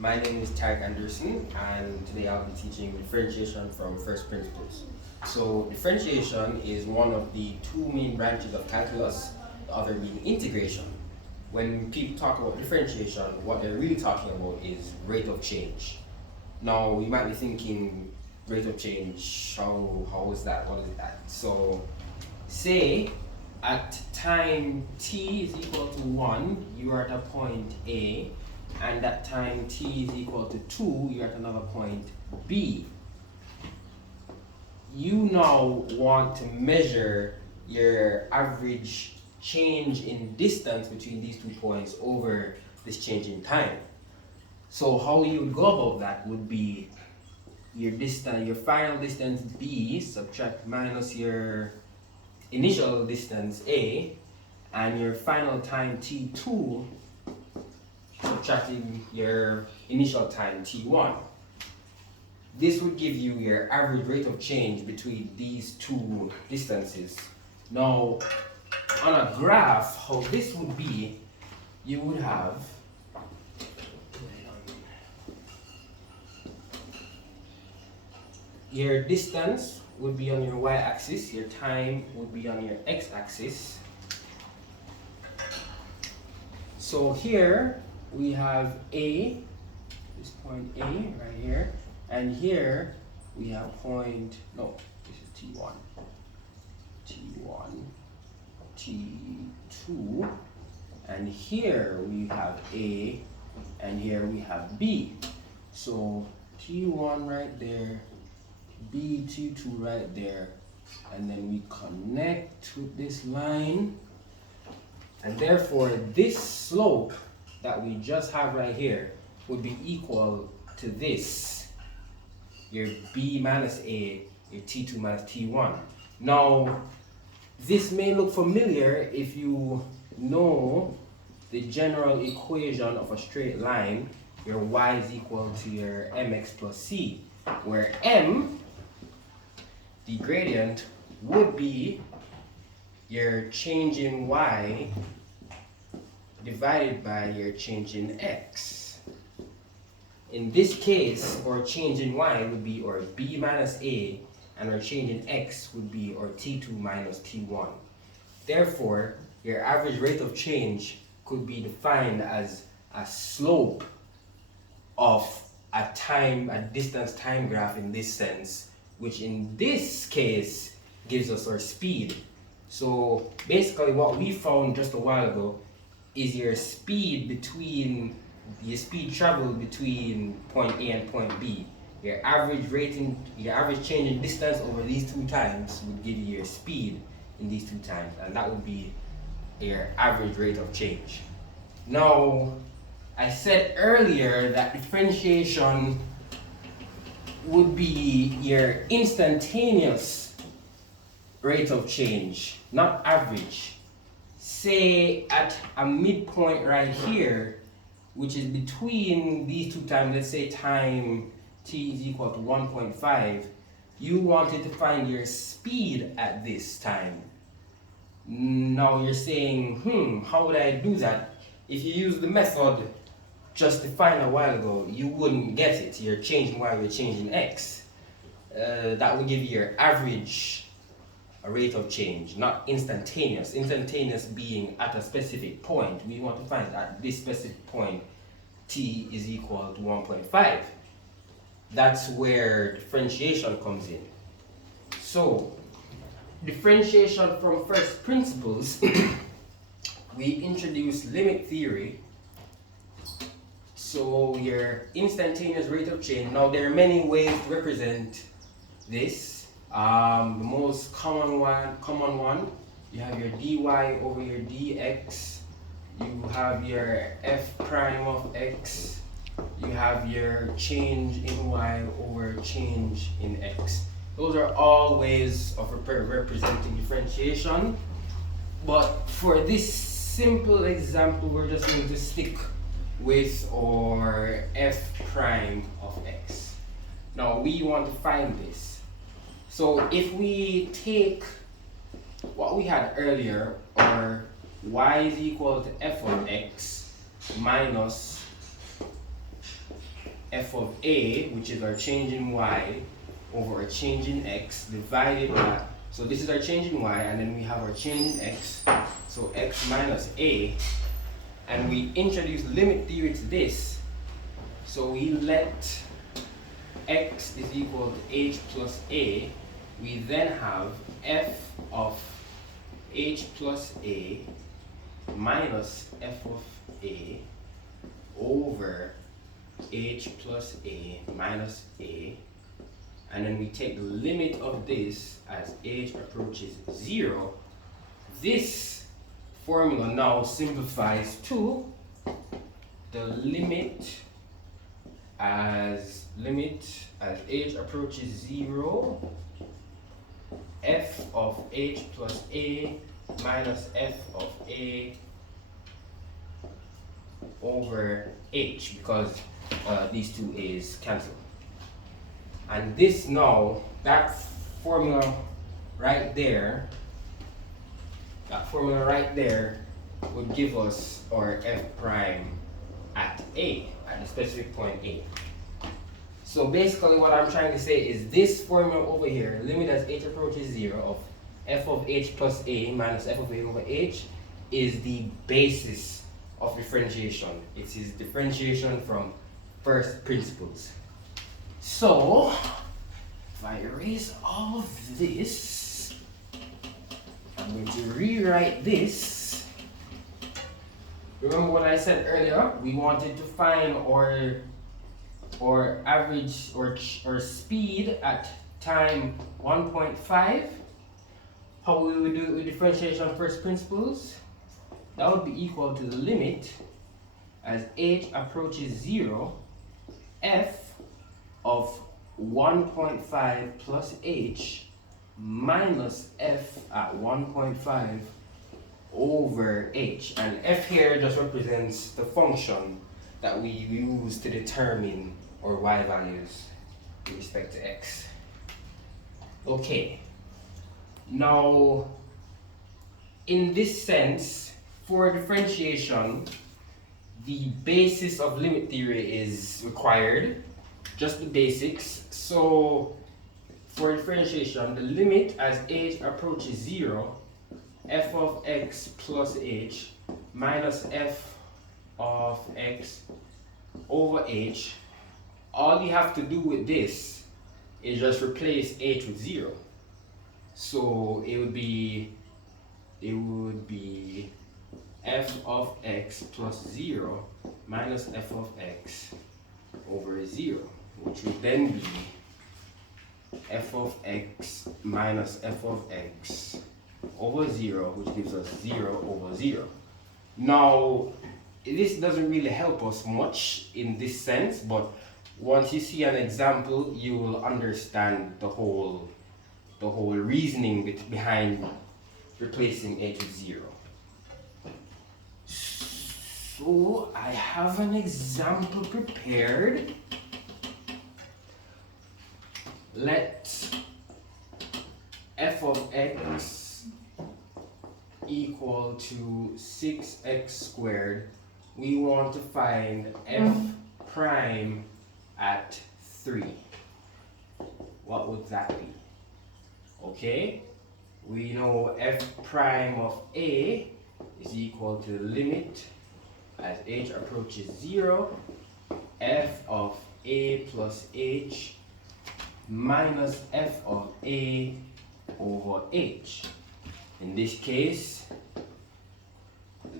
My name is Tarek Anderson, and today I'll be teaching differentiation from first principles. So, differentiation is one of the two main branches of calculus, the other being integration. When people talk about differentiation, what they're really talking about is rate of change. Now, you might be thinking, rate of change, how is that? What is that? So, say at time t is equal to 1, you are at a point A, and at time t is equal to 2, you're at another point B. You now want to measure your average change in distance between these 2 points over this change in time. So how you would go about that would be your distance, your final distance B, subtract minus your initial distance A, and your final time t2, subtracting your initial time t1. This would give you your average rate of change between these two distances. Now, on a graph, how this would be, you would have your distance would be on your y-axis, your time would be on your x-axis. So here we have A, this point A right here, and here we have point, no, this is T1, T1, T2, and here we have A, and here we have B. So T1 right there, B, T2 right there, and then we connect with this line, and therefore this slope that we just have right here would be equal to this, your B minus A, your T2 minus T1. Now, this may look familiar if you know the general equation of a straight line. Your y is equal to your mx plus c, where m, the gradient, would be your change in y divided by your change in x. In this case, our change in y would be our b minus a, and our change in x would be our t2 minus t1. Therefore, your average rate of change could be defined as a slope of a distance time graph in this sense, which in this case gives us our speed. So basically what we found just a while ago is your speed traveled between point A and point B. Your average change in distance over these 2 times would give you your speed in these 2 times, and that would be your average rate of change. Now, I said earlier that differentiation would be your instantaneous rate of change, not average. Say at a midpoint right here, which is between these 2 times, let's say time t is equal to 1.5, you wanted to find your speed at this time. Now you're saying, how would I do that? If you use the method just defined a while ago, you wouldn't get it. You're changing y, you're changing x. That would give you your average rate of change, not instantaneous. Instantaneous being at a specific point. We want to find at this specific point t is equal to 1.5. That's where differentiation comes in. So, differentiation from first principles, we introduce limit theory. So your instantaneous rate of change. Now there are many ways to represent this. The most common one, you have your dy over your dx. You have your f prime of x. You have your change in y over change in x. Those are all ways of representing differentiation. But for this simple example, we're just going to stick with our f prime of x. Now we want to find this. So if we take what we had earlier, or y is equal to f of x minus f of a, which is our change in y, over our change in x, divided by, so this is our change in y, and then we have our change in x, so x minus a, and we introduce limit theory to this, so we let x is equal to h plus a, we then have f of h plus a minus f of a over h plus a minus a, and then we take the limit of this as h approaches 0. This formula now simplifies to the limit as h approaches 0, f of h plus a minus f of a over h, because these two a's cancel. And this now, that formula right there would give us our f prime at a, at the specific point a. So basically what I'm trying to say is this formula over here, limit as h approaches 0 of f of h plus a minus f of a over h, is the basis of differentiation. It is differentiation from first principles. So if I erase all of this, I'm going to rewrite this. Remember what I said earlier? We wanted to find our average or speed at time 1.5. How we would do it with differentiation first principles? That would be equal to the limit as h approaches 0, f of 1.5 plus h minus f at 1.5 over h. And f here just represents the function that we use to determine our y values with respect to x. Okay. Now, in this sense, for differentiation, the basis of limit theory is required, just the basics. So for differentiation, the limit as h approaches 0, f of x plus h minus f of x over h, all you have to do with this is just replace h with 0. So it would be f of x plus 0 minus f of x over 0, which would then be f of x minus f of x over 0, which gives us 0 over 0. Now, this doesn't really help us much in this sense, but once you see an example, you will understand the whole reasoning behind replacing h with 0. So I have an example prepared. Let f of x equal to 6x squared. We want to find f prime at 3. What would that be? Okay, we know f prime of a is equal to the limit as h approaches 0, f of a plus h minus f of a over h. In this case,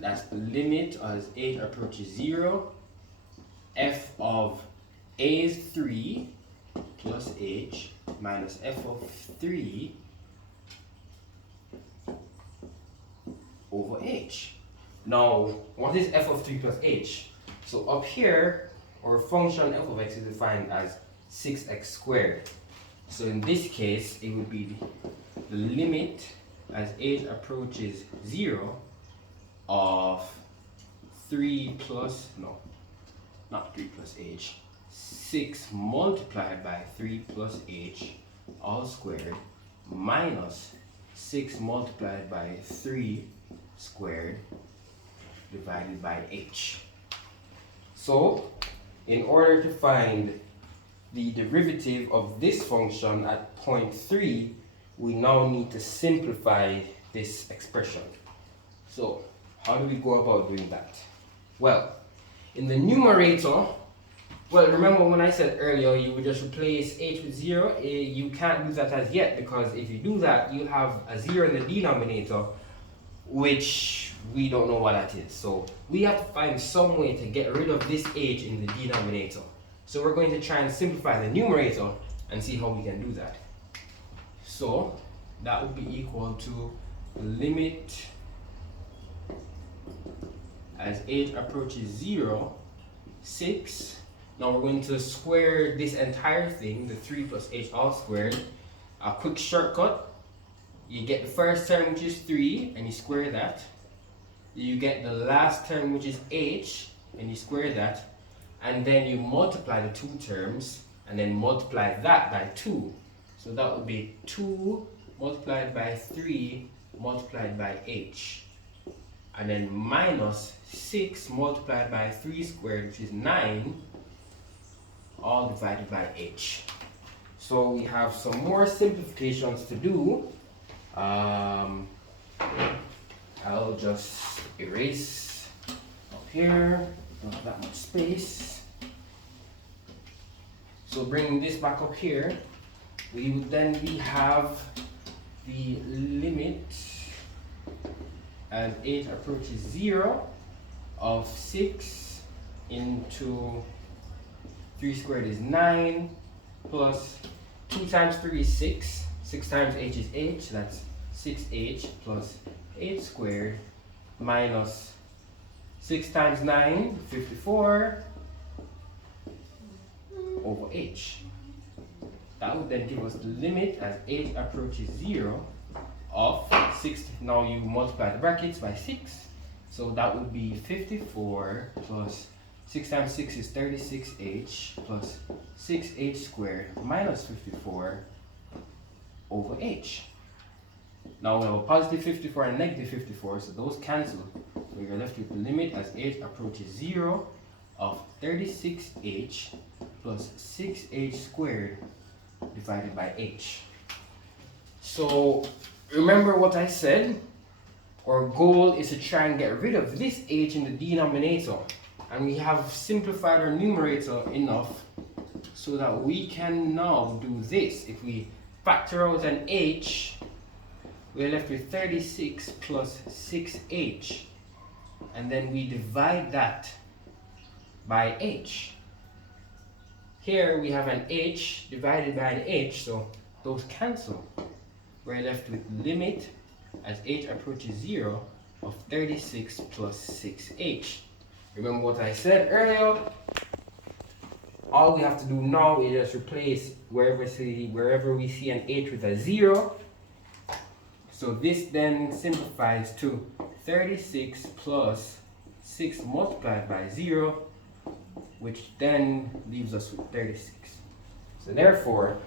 that's the limit as h approaches 0, f of a is 3 plus h minus f of 3 over h. Now, what is f of 3 plus h? So up here, our function f of x is defined as 6x squared. So in this case, it would be the limit as h approaches 0 of 3 plus, no, not 3 plus h, 6 multiplied by 3 plus h all squared minus 6 multiplied by 3 squared divided by h. So in order to find the derivative of this function at point 3, we now need to simplify this expression. So, how do we go about doing that? Well, in the numerator, well, remember when I said earlier you would just replace h with 0? You can't do that as yet, because if you do that, you'll have a 0 in the denominator, which we don't know what that is. So we have to find some way to get rid of this h in the denominator. So we're going to try and simplify the numerator and see how we can do that. So that would be equal to limit as h approaches 0, 6. Now we're going to square this entire thing, the 3 plus h all squared. A quick shortcut. You get the first term, which is 3, and you square that. You get the last term, which is h, and you square that. And then you multiply the two terms, and then multiply that by 2. So that would be 2 multiplied by 3 multiplied by h. And then minus 6 multiplied by 3 squared, which is 9, all divided by h. So we have some more simplifications to do. I'll just erase up here, don't have that much space. So bringing this back up here, we would then have the limit as h approaches 0 of 6 into 3 squared is 9, plus 2 times 3 is 6. 6 times h is h, that's 6h plus h squared minus 6 times 9, 54 over h. That would then give us the limit as h approaches 0 of 6. Now you multiply the brackets by 6. So that would be 54 plus 6 times 6 is 36h plus 6h squared minus 54 over h. Now we have a positive 54 and negative 54, so those cancel. So you're left with the limit as h approaches 0 of 36h plus 6h squared divided by h. So remember what I said? Our goal is to try and get rid of this h in the denominator. And we have simplified our numerator enough so that we can now do this. If we factor out an h, we're left with 36 plus 6h. And then we divide that by h. Here we have an h divided by an h, so those cancel. We're left with limit as h approaches 0 of 36 plus 6h. Remember what I said earlier? All we have to do now is just replace wherever we see an h with a 0. So this then simplifies to 36 plus 6 multiplied by 0, which then leaves us with 36. So therefore,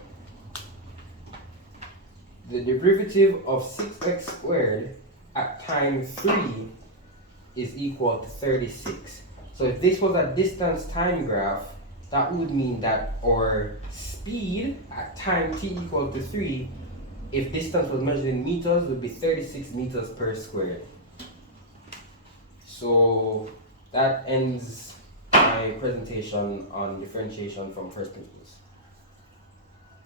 the derivative of 6x squared at time 3 is equal to 36. So if this was a distance time graph, that would mean that our speed at time t equal to 3, if distance was measured in meters, would be 36 meters per squared. So that ends my presentation on differentiation from first principles.